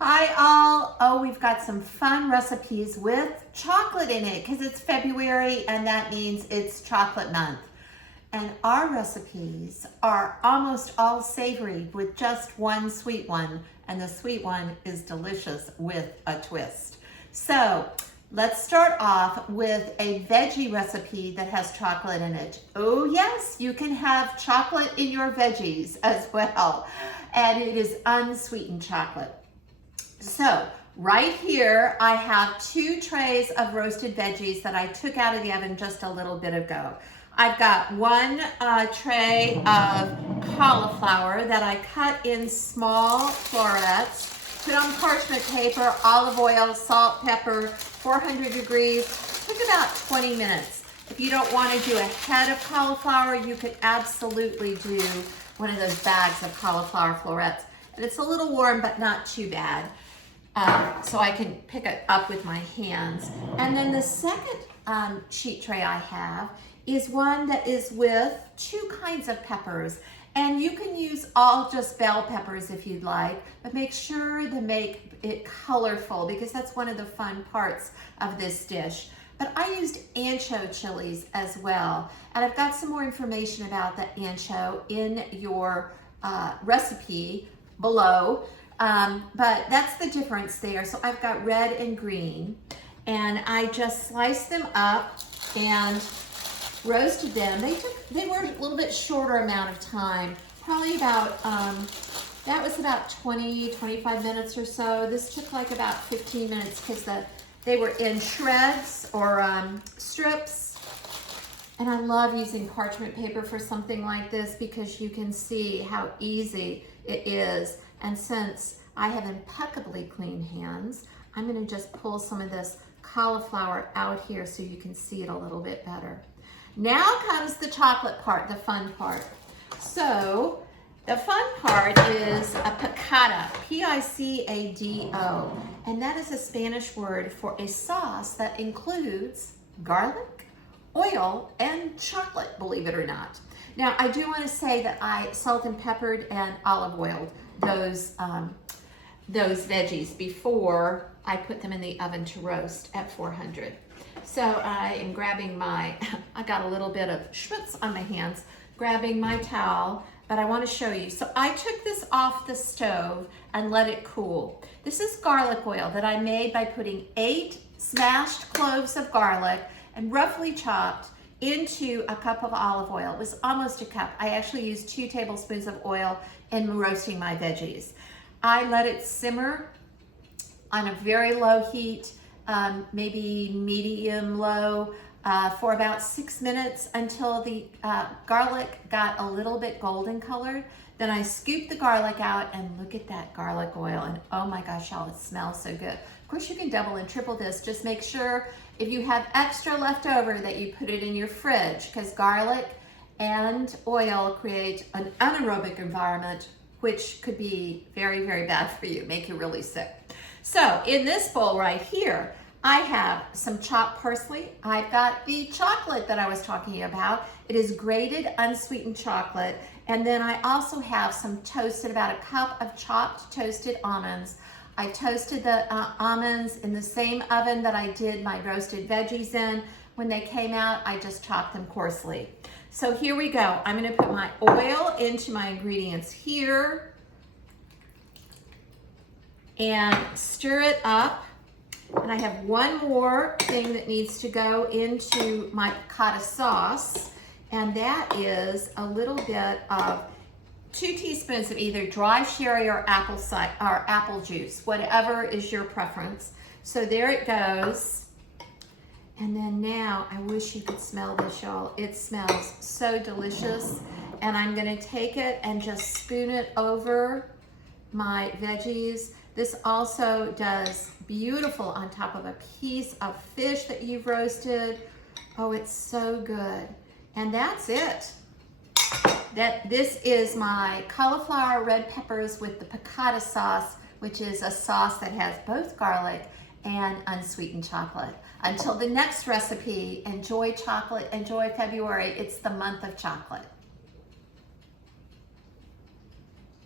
Hi all. Oh, we've got some fun recipes with chocolate in it because it's February and that means it's chocolate month. And our recipes are almost all savory with just one sweet one, and the sweet one is delicious with a twist. So let's start off with a veggie recipe that has chocolate in it. Oh yes, you can have chocolate in your veggies as well. And it is unsweetened chocolate. So right here, I have 2 trays of roasted veggies that I took out of the oven just a little bit ago. I've got 1 tray of cauliflower that I cut in small florets, put on parchment paper, olive oil, salt, pepper, 400 degrees, took about 20 minutes. If you don't want to do a head of cauliflower, you could absolutely do one of those bags of cauliflower florets. And it's a little warm, but not too bad. So I can pick it up with my hands. And then the second sheet tray I have is one that is with 2 kinds of peppers. And you can use all just bell peppers if you'd like, but make sure to make it colorful because that's one of the fun parts of this dish. But I used ancho chilies as well. And I've got some more information about the ancho in your recipe below. But that's the difference there. So I've got red and green, and I just sliced them up and roasted them. They were a little bit shorter amount of time, probably about, that was about 20-25 minutes or so. This took like about 15 minutes because they were in shreds or strips. And I love using parchment paper for something like this because you can see how easy it is. And since I have impeccably clean hands, I'm gonna just pull some of this cauliflower out here so you can see it a little bit better. Now comes the chocolate part, the fun part. So the fun part is a picada, P-I-C-A-D-O, and that is a Spanish word for a sauce that includes garlic, oil, and chocolate, believe it or not. Now, I do want to say that I salt and peppered and olive oiled those veggies before I put them in the oven to roast at 400. So I am grabbing I got a little bit of schmutz on my hands, grabbing my towel, but I want to show you. So I took this off the stove and let it cool. This is garlic oil that I made by putting 8 smashed cloves of garlic and roughly chopped into a cup of olive oil. It was almost a cup. I actually used 2 tablespoons of oil in roasting my veggies. I let it simmer on a very low heat, maybe medium low, for about 6 minutes until the garlic got a little bit golden colored. Then I scooped the garlic out and look at that garlic oil, and oh my gosh, y'all, it smells so good. Of course, you can double and triple this. Just make sure if you have extra left over that you put it in your fridge, because garlic and oil create an anaerobic environment, which could be very, very bad for you, make you really sick. So in this bowl right here, I have some chopped parsley. I've got the chocolate that I was talking about. It is grated unsweetened chocolate. And then I also have some toasted, about a cup of chopped toasted almonds. I toasted the almonds in the same oven that I did my roasted veggies in. When they came out, I just chopped them coarsely. So here we go. I'm gonna put my oil into my ingredients here and stir it up. And I have one more thing that needs to go into my picada sauce, and that is a little bit of 2 teaspoons of either dry sherry or apple juice, whatever is your preference. So there it goes. And then now, I wish you could smell this, y'all. It smells so delicious. And I'm gonna take it and just spoon it over my veggies. This also does beautiful on top of a piece of fish that you've roasted. Oh, it's so good. And that's it. This is my cauliflower red peppers with the picada sauce, which is a sauce that has both garlic and unsweetened chocolate. Until the next recipe, enjoy chocolate, enjoy February. It's the month of chocolate.